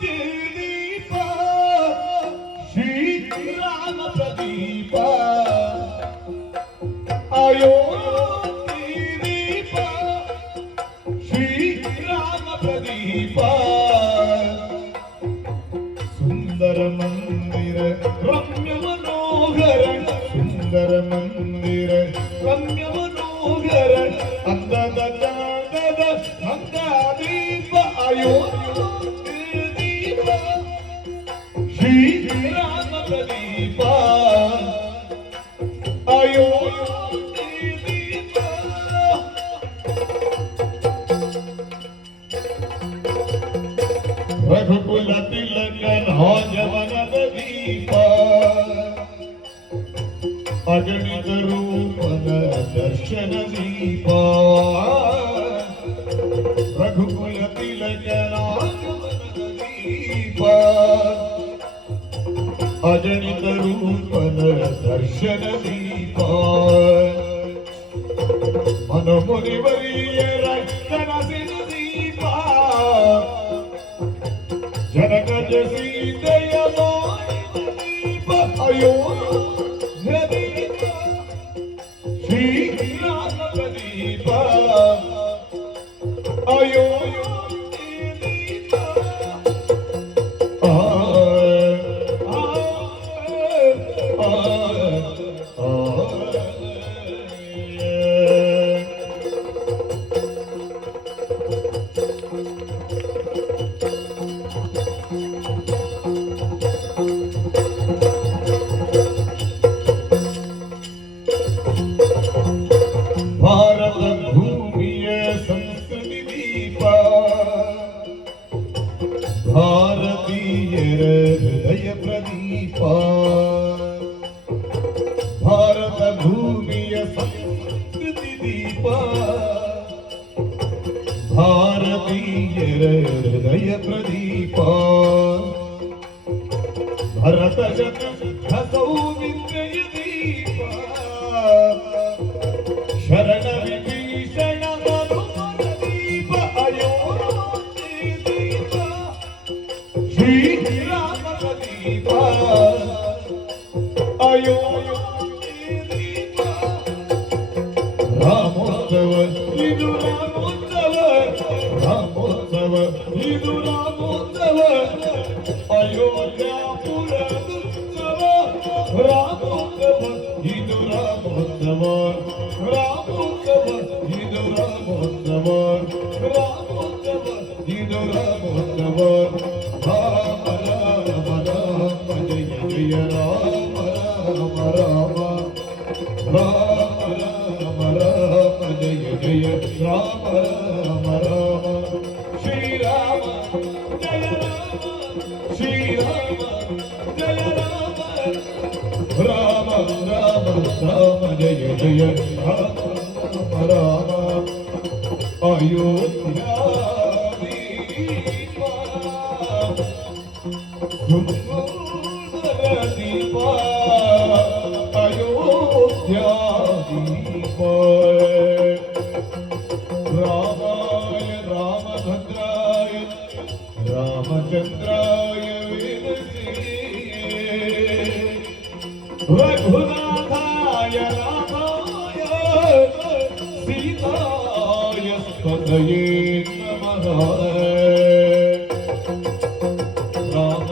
ದೀಪ ಶ್ರೀರಾಮ ಪ್ರದೀಪ ಅಯೋಧ್ಯೆ ದೀಪ ಶ್ರೀರಾಮ ಪ್ರದೀಪ ಸುಂದರ ಮಂದಿರ ರಮ್ಯ ಮನೋಹರ ಸುಂದರ ಮಂದಿರ ರಮ್ಯ ಮನೋಹರ ಅಂದದ ಚಂದದ ಅಂದ ದೀಪ ಅಯೋಧ್ಯೆ ದೀಪ ಶ್ರೀರಾಮ ಪ್ರದೀಪ ಅಯೋಧ್ಯೆ ದೀಪ ರಘುಕುಲ ತಿಲಕನ ಜವನದ ದೀಪ ಅಗಣಿತ ರೂಪದ ದರ್ಶನ ದೀಪ ರಘುಕುಲ ತಿಲಕನ ಜವನದ ದೀಪ ಅಗಣಿತ ರೂಪದ ದರ್ಶನ ದೀಪ ಮನಮುನಿವರಿಯರ ಕನಸಿನ ದೀಪ ಜನಕಜ ಸೀತೆಯ ದೀಪ ಅಯೋಧ್ಯೆ ದೀಪ ಶ್ರೀರಾಮ ಪ್ರದೀಪ ಅಯೋಧ್ಯೆ ದೀಪ ಭಾರತ ಭೂಮಿಯ ಸಂಸ್ಕೃತಿ ದೀಪ ಭಾರತೀಯರ ಹೃದಯ ಪ್ರದೀಪ ಭಾರತ ಭೂಮಿಯ ಸಂಸ್ಕೃತಿ ದೀಪ ಭಾರತೀಯರ ಹೃದಯ ಪ್ರದೀಪ ಭರತ ಶತ ಸೌಮಿತ್ರೆಯ ದೀಪ ಶರಣ ವಿಭೀಷಣ ಮಧುಮನ ದೀಪ ಅಯೋಧ್ಯೆ ದೀಪ ಶ್ರೀರಾಮ ಪ್ರದೀಪ ಅಯೋಧ್ಯೆ ದೀಪ ರಾಮೋತ್ಸವ ಇದು ರಾಮೋತ್ಸವ ರಾಮೋತ್ಸವ ಇದು ರಾಮೋತ್ಸವ ಅಯೋಧ್ಯಾಪುರದುತ್ಸವ ರಾಮೋತ್ಸವ ಇದು ರಾಮೋತ್ಸವ ರಾಮೋತ್ಸವ ಇದು ರಾಮೋತ್ಸವ ರಾಮೋತ್ಸವ ಇದು ರಾಮೋತ್ಸವ ರಾಮ ರಾಮ ರಾಮ ಜಯ ಜಯ ರಾಮ ರಾಮ ರಾಮ ರಾಮ ರಾಮ ರಾಮ ಜಯ ಜಯ ರಾಮ ರಾಮ ರಾಮ ಶ್ರೀರಾಮ ಜಯ ರಾಮ ಶ್ರೀರಾಮ ಜಯ ರಾಮ ರಾಮ ರಾಮ ರಾಮ ಜಯ ಜಯ ರಾಮ ರಾಮ ಅಯೋಧ್ಯಾ ದೀಪ ಸುಂದರ ದೀಪ ಅಯೋಧ್ಯಾ ದೀಪ ರಾಮಾಯ ರಾಮಭದ್ರಾಯ ರಾಮಚಂದ್ರಾಯ ರಘುನಾಥಾಯ ರಾಮಾಯ ಸೀತಾಯ ಪದಯೇ ನಮಃ ರಾಮ